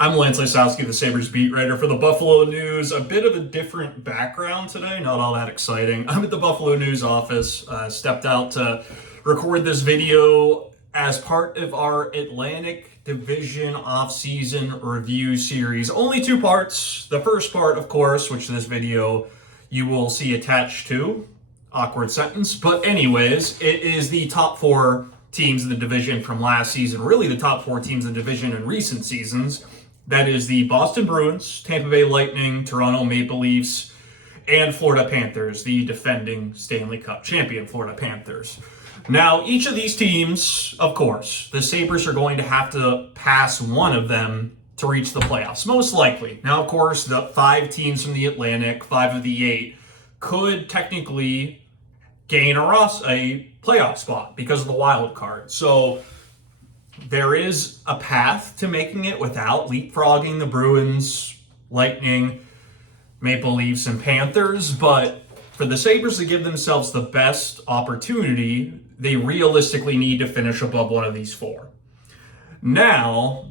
I'm Lance Lysowski, the Sabres beat writer for the Buffalo News. A bit of a different background today, not all that exciting. I'm at the Buffalo News office, stepped out to record this video as part of our Atlantic Division offseason review series. Only two parts. The first part, of course, which this video you will see attached to. Awkward sentence. But anyways, it is the top four teams in the division from last season, really the top four teams in the division in recent seasons. That is the Boston Bruins, Tampa Bay Lightning, Toronto Maple Leafs, and Florida Panthers, the defending Stanley Cup champion Florida Panthers. Now, each of these teams, of course, the Sabres are going to have to pass one of them to reach the playoffs, most likely. Now, of course, the five teams from the Atlantic, five of the eight, could technically gain a playoff spot because of the wild card. So there is a path to making it without leapfrogging the Bruins, Lightning, Maple Leafs, and Panthers. But for the Sabres to give themselves the best opportunity, they realistically need to finish above one of these four. Now,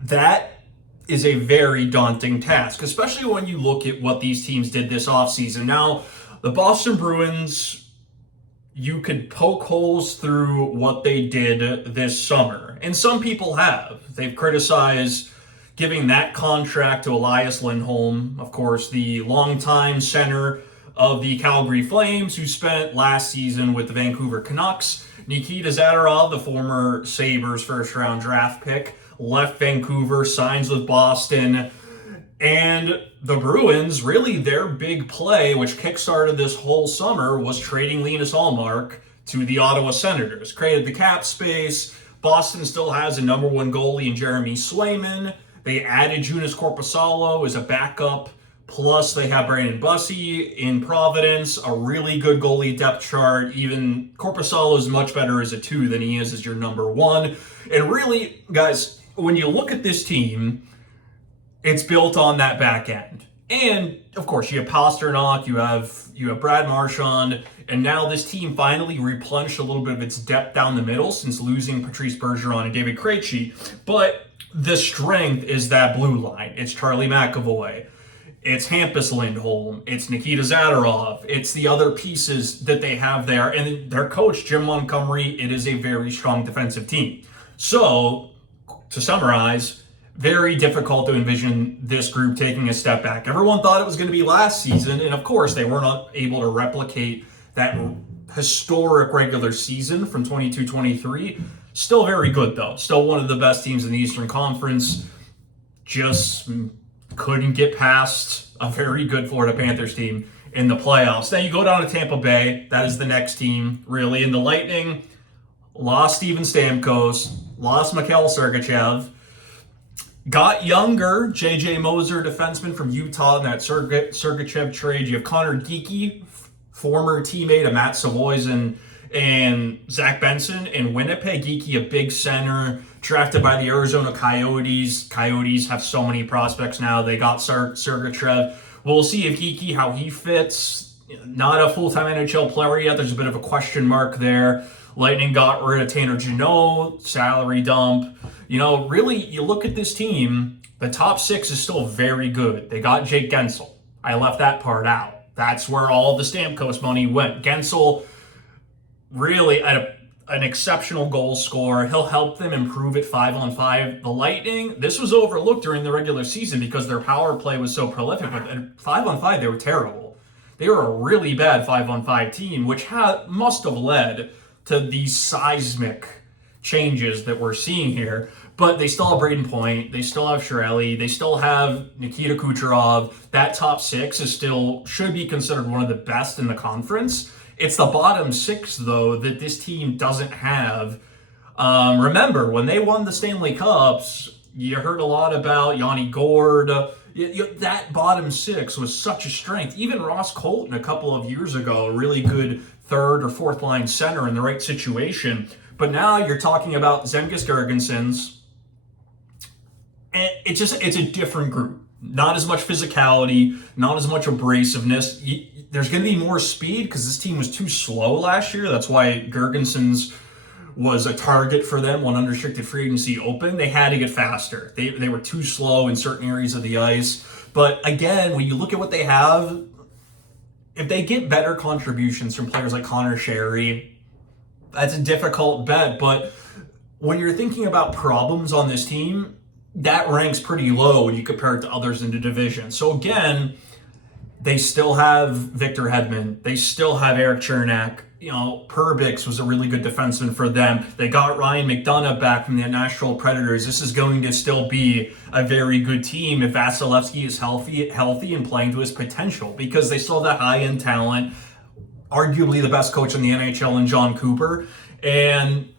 that is a very daunting task, especially when you look at what these teams did this offseason. Now, the Boston Bruins, you could poke holes through what they did this summer. And some people have. They've criticized giving that contract to Elias Lindholm, of course, the longtime center of the Calgary Flames, who spent last season with the Vancouver Canucks. Nikita Zadorov, the former Sabres first-round draft pick, left Vancouver, signs with Boston. And the Bruins, really their big play, which kickstarted this whole summer, was trading Linus Ullmark to the Ottawa Senators. Created the cap space. Boston still has a number one goalie in Jeremy Swayman. They added Joonas Korpisalo as a backup. Plus, they have Brandon Bussey in Providence, a really good goalie depth chart. Even Korpisalo is much better as a 2 than he is as your number 1. And really, guys, when you look at this team, it's built on that back end. And, of course, you have Pasternak, you have Brad Marchand, and now this team finally replenished a little bit of its depth down the middle since losing Patrice Bergeron and David Krejci. But the strength is that blue line. It's Charlie McAvoy. It's Hampus Lindholm. It's Nikita Zadorov. It's the other pieces that they have there. And their coach, Jim Montgomery, it is a very strong defensive team. So, to summarize, very difficult to envision this group taking a step back. Everyone thought it was going to be last season, and of course, they were not able to replicate that historic regular season from 22-23. Still very good, though. Still one of the best teams in the Eastern Conference. Just couldn't get past a very good Florida Panthers team in the playoffs. Then you go down to Tampa Bay. That is the next team, really. And the Lightning lost Steven Stamkos, lost Mikhail Sergachev, got younger J.J. Moser, defenseman from Utah in that Sergachev trade. You have Connor Geekie, former teammate of Matt Savoy's and Zach Benson in Winnipeg. Geekie, a big center, drafted by the Arizona Coyotes. Coyotes have so many prospects now. They got Sergachev. We'll see if Geekie, how he fits. Not a full-time NHL player yet. There's a bit of a question mark there. Lightning got rid of Tanner Jeannot, salary dump. You know, really, you look at this team, the top six is still very good. They got Jake Gensel. I left that part out. That's where all the Stamkos money went. Gensel, really an exceptional goal scorer. He'll help them improve at 5-on-5. The Lightning, this was overlooked during the regular season because their power play was so prolific, but at 5-on-5, they were terrible. They were a really bad 5-on-5 team, which must have led to these seismic changes that we're seeing here. But they still have Braden Point, they still have Chiarelli, they still have Nikita Kucherov. That top six should be considered one of the best in the conference. It's the bottom six, though, that this team doesn't have. Remember, when they won the Stanley Cups, you heard a lot about Yanni Gourde. That bottom six was such a strength. Even Ross Colton a couple of years ago, a really good third or fourth line center in the right situation. But now you're talking about Zemgus Girgensons. And it's a different group. Not as much physicality, not as much abrasiveness. There's going to be more speed because this team was too slow last year. That's why Girgensons was a target for them when unrestricted free agency opened. They had to get faster. They were too slow in certain areas of the ice. But again, when you look at what they have, if they get better contributions from players like Connor Sherry, that's a difficult bet. But when you're thinking about problems on this team, that ranks pretty low when you compare it to others in the division. So again, they still have Victor Hedman. They still have Eric Chernak. Perbix was a really good defenseman for them. They got Ryan McDonough back from the Nashville Predators. This is going to still be a very good team if Vasilevsky is healthy and playing to his potential, because they still have that high-end talent, arguably the best coach in the NHL in John Cooper. And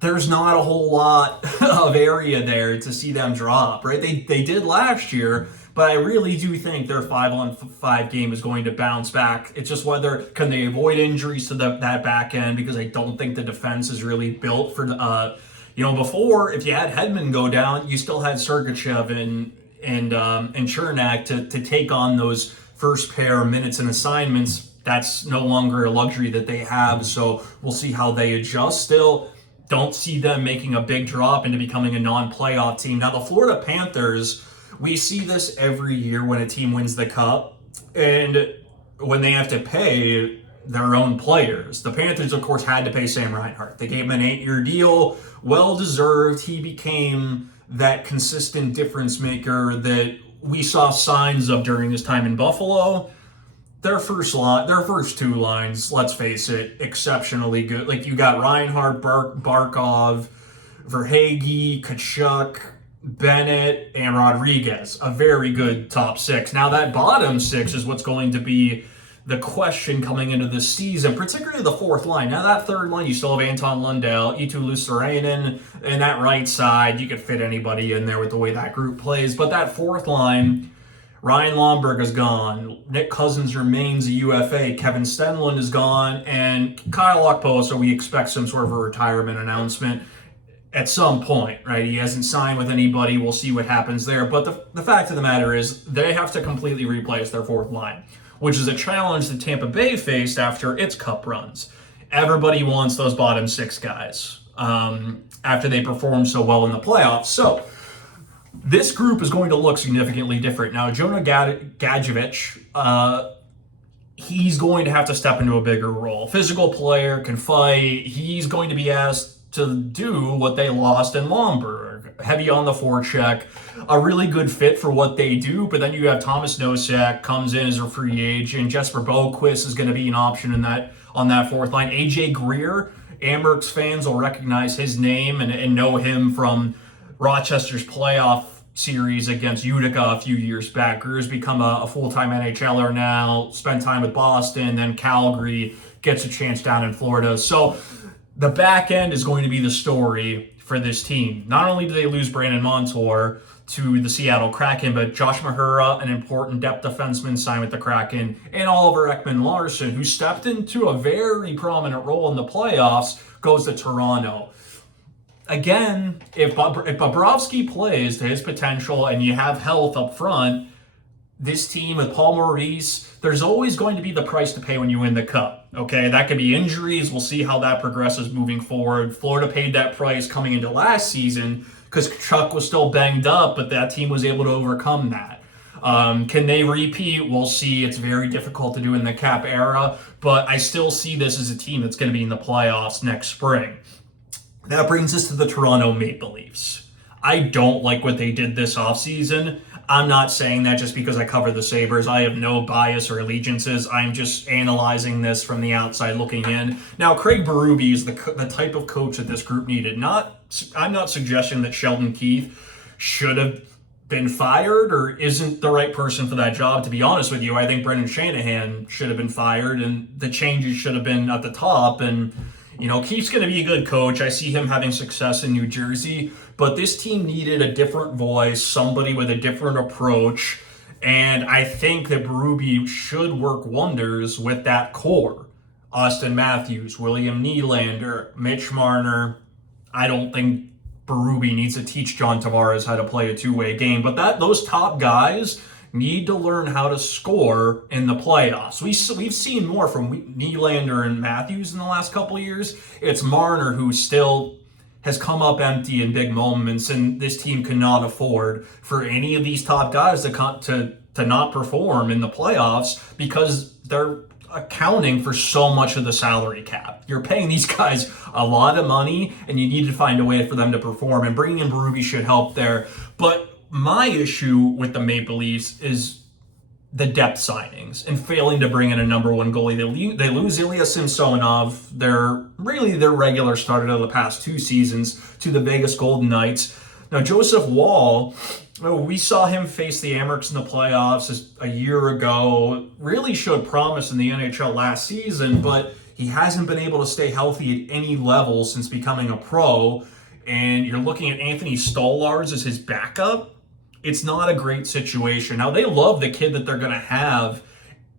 there's not a whole lot of area there to see them drop, right? They did last year, but I really do think their 5-on-5 game is going to bounce back. It's just whether can they avoid injuries to that back end, because I don't think the defense is really built for before, if you had Hedman go down, you still had Sergachev and Chernak to take on those first pair minutes and assignments. That's no longer a luxury that they have, so we'll see how they adjust. Still don't see them making a big drop into becoming a non-playoff team. Now, the Florida Panthers, we see this every year when a team wins the cup and when they have to pay their own players. The Panthers, of course, had to pay Sam Reinhart. They gave him an 8-year deal, well-deserved. He became that consistent difference maker that we saw signs of during his time in Buffalo. Their first two lines, let's face it, exceptionally good. Like, you got Reinhart, Barkov, Verhaeghe, Tkachuk, Bennett, and Rodriguez. A very good top six. Now, that bottom six is what's going to be the question coming into this season, particularly the fourth line. Now, that third line, you still have Anton Lundell, Eetu Luostarinen, and that right side, you could fit anybody in there with the way that group plays. But that fourth line, Ryan Lomberg is gone. Nick Cousins remains a UFA. Kevin Stenlund is gone. And Kyle Okposo, we expect some sort of a retirement announcement at some point, right? He hasn't signed with anybody. We'll see what happens there. But the fact of the matter is they have to completely replace their fourth line, which is a challenge that Tampa Bay faced after its cup runs. Everybody wants those bottom six guys after they perform so well in the playoffs. So this group is going to look significantly different. Now, Jonah Gadjevich, he's going to have to step into a bigger role. Physical player, can fight. He's going to be asked to do what they lost in Lomberg. Heavy on the forecheck. A really good fit for what they do, but then you have Thomas Nosek comes in as a free agent. Jesper Boquist is going to be an option on that fourth line. AJ Greer, Amherst fans will recognize his name and know him from Rochester's playoff series against Utica a few years back. Greer's become a full-time NHLer now, spent time with Boston, then Calgary, gets a chance down in Florida. So the back end is going to be the story for this team. Not only do they lose Brandon Montour to the Seattle Kraken, but Josh Mahura, an important depth defenseman, signed with the Kraken, and Oliver Ekman-Larsson, who stepped into a very prominent role in the playoffs, goes to Toronto. Again, if Bobrovsky plays to his potential and you have health up front, this team with Paul Maurice, there's always going to be the price to pay when you win the cup. Okay, that could be injuries. We'll see how that progresses moving forward. Florida paid that price coming into last season because Chuck was still banged up, but that team was able to overcome that. Can they repeat? We'll see. It's very difficult to do in the cap era, but I still see this as a team that's going to be in the playoffs next spring. That brings us to the Toronto Maple Leafs. I don't like what they did this offseason. I'm not saying that just because I cover the Sabres. I have no bias or allegiances. I'm just analyzing this from the outside looking in. Now, Craig Berube is the type of coach that this group needed. I'm not suggesting that Sheldon Keefe should have been fired or isn't the right person for that job. To be honest with you, I think Brendan Shanahan should have been fired and the changes should have been at the top. And Keefe's going to be a good coach. I see him having success in New Jersey, but this team needed a different voice, somebody with a different approach, and I think that Berube should work wonders with that core. Austin Matthews, William Nylander, Mitch Marner. I don't think Berube needs to teach John Tavares how to play a two-way game, but those top guys need to learn how to score in the playoffs. We've seen more from Nylander and Matthews in the last couple of years. It's Marner who still has come up empty in big moments, and this team cannot afford for any of these top guys to not perform in the playoffs because they're accounting for so much of the salary cap. You're paying these guys a lot of money, and you need to find a way for them to perform, and bringing in Berube should help there. But my issue with the Maple Leafs is the depth signings and failing to bring in a number one goalie. They lose Ilya Samsonov, their regular starter of the past 2 seasons, to the Vegas Golden Knights. Now, Joseph Woll, we saw him face the Amerks in the playoffs a year ago, really showed promise in the NHL last season, but he hasn't been able to stay healthy at any level since becoming a pro. And you're looking at Anthony Stolarz as his backup. It's not a great situation. Now, they love the kid that they're going to have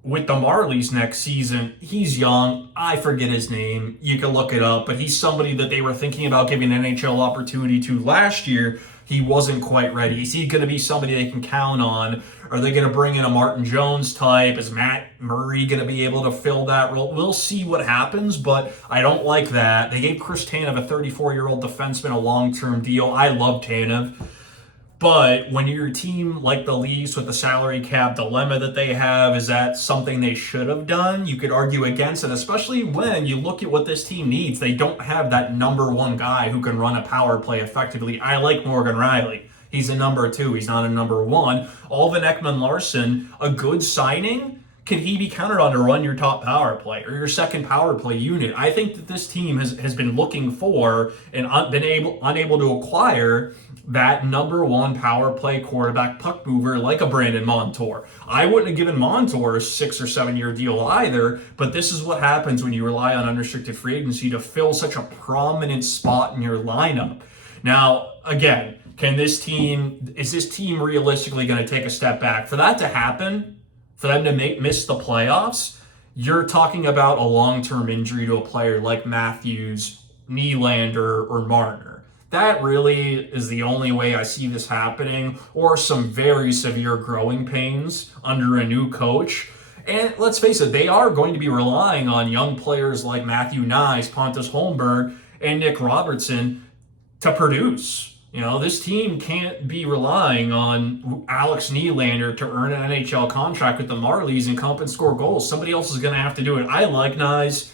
with the Marlies next season. He's young. I forget his name. You can look it up. But he's somebody that they were thinking about giving an NHL opportunity to last year. He wasn't quite ready. Is he going to be somebody they can count on? Are they going to bring in a Martin Jones type? Is Matt Murray going to be able to fill that role? We'll see what happens, but I don't like that. They gave Chris Tanev, a 34-year-old defenseman, a long-term deal. I love Tanev. But when you're a team like the Leafs with the salary cap dilemma that they have, is that something they should have done? You could argue against it, especially when you look at what this team needs. They don't have that number one guy who can run a power play effectively. I like Morgan Riley. He's a number 2. He's not a number 1. Alvin Ekman-Larsson, a good signing. Can he be counted on to run your top power play or your second power play unit? I think that this team has been looking for and unable to acquire that number 1 power play quarterback puck mover like a Brandon Montour. I wouldn't have given Montour a 6 or 7 year deal either, but this is what happens when you rely on unrestricted free agency to fill such a prominent spot in your lineup. Now, again, is this team realistically going to take a step back? For that to happen, for them to miss the playoffs, you're talking about a long-term injury to a player like Matthews, Nylander, or Marner. That really is the only way I see this happening, or some very severe growing pains under a new coach. And let's face it, they are going to be relying on young players like Matthew Nyes, Pontus Holmberg, and Nick Robertson to produce. You know, this team can't be relying on Alex Nylander to earn an NHL contract with the Marlies and come up and score goals. Somebody else is going to have to do it. I like Nyes.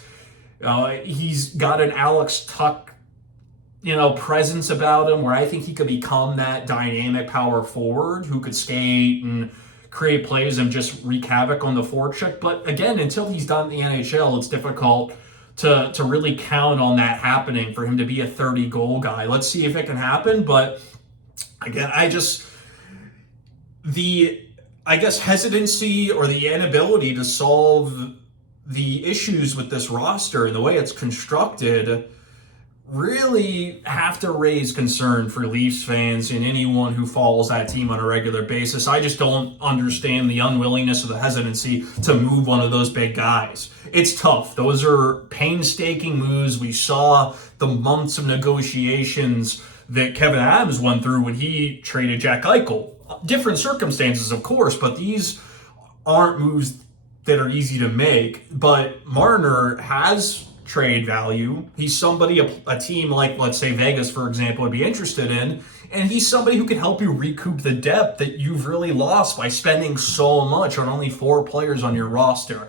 He's got an Alex Tuch, presence about him where I think he could become that dynamic power forward who could skate and create plays and just wreak havoc on the forecheck. But again, until he's done in the NHL, it's difficult to really count on that happening for him to be a 30-goal guy. Let's see if it can happen. But again, the hesitancy or the inability to solve the issues with this roster and the way it's constructed really have to raise concern for Leafs fans and anyone who follows that team on a regular basis. I just don't understand the unwillingness or the hesitancy to move one of those big guys. It's tough. Those are painstaking moves. We saw the months of negotiations that Kevin Adams went through when he traded Jack Eichel. Different circumstances, of course, but these aren't moves that are easy to make. But Marner has trade value. He's somebody a team like, let's say, Vegas, for example, would be interested in. And he's somebody who can help you recoup the depth that you've really lost by spending so much on only 4 players on your roster.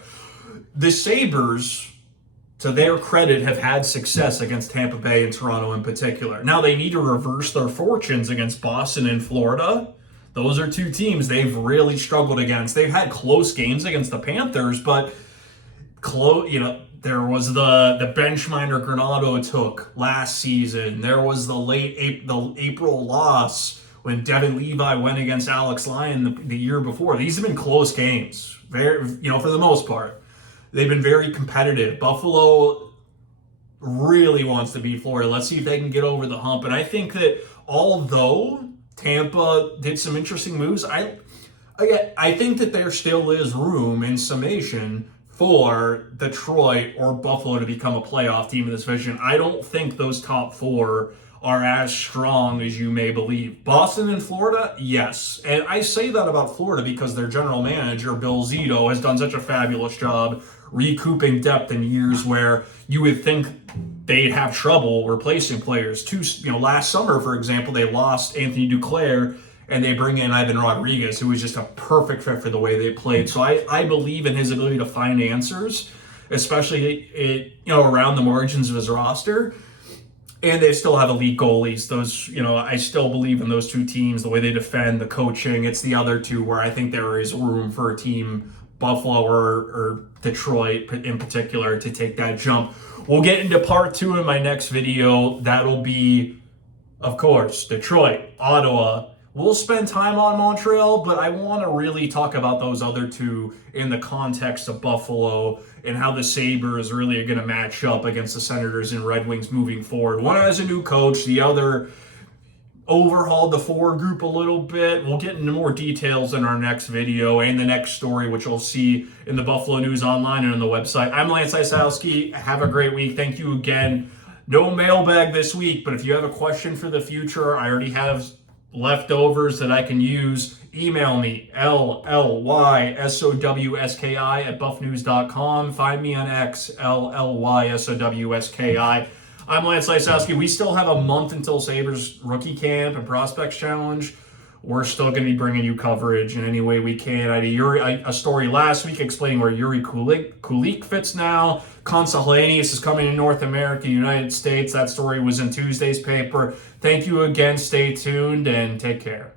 The Sabres, to their credit, have had success against Tampa Bay and Toronto in particular. Now they need to reverse their fortunes against Boston and Florida. Those are 2 teams they've really struggled against. They've had close games against the Panthers, but there was the bench minor Granato took last season. There was the April loss when Devin Levi went against Alex Lyon the year before. These have been close games, very, for the most part. They've been very competitive. Buffalo really wants to beat Florida. Let's see if they can get over the hump. And I think that although Tampa did some interesting moves, I think that there still is room in summation for Detroit or Buffalo to become a playoff team in this division. I don't think those top 4 are as strong as you may believe. Boston and Florida, yes. And I say that about Florida because their general manager, Bill Zito, has done such a fabulous job recouping depth in years where you would think they'd have trouble replacing players. Last summer, for example, they lost Anthony Duclair and they bring in Ivan Rodriguez, who was just a perfect fit for the way they played. So I believe in his ability to find answers, especially around the margins of his roster. And they still have elite goalies. I still believe in those two teams, the way they defend, the coaching. It's the other two where I think there is room for a team, Buffalo or Detroit in particular, to take that jump. We'll get into part 2 in my next video. That'll be, of course, Detroit, Ottawa. We'll spend time on Montreal, but I want to really talk about those other two in the context of Buffalo and how the Sabres really are going to match up against the Senators and Red Wings moving forward. One has a new coach, the other overhauled the forward group a little bit. We'll get into more details in our next video and the next story, which you'll see in the Buffalo News Online and on the website. I'm Lance Lysowski. Have a great week. Thank you again. No mailbag this week, but if you have a question for the future, I already have leftovers that I can use. Email me, LLYSOWSKI@buffnews.com. Find me on X, LLYSOWSKI. I'm Lance Lysowski. We still have a month until Sabres rookie camp and prospects challenge. We're still going to be bringing you coverage in any way we can. I had a story last week explaining where Yuri Kulik fits now. Consolanius is coming to North America, United States. That story was in Tuesday's paper. Thank you again. Stay tuned and take care.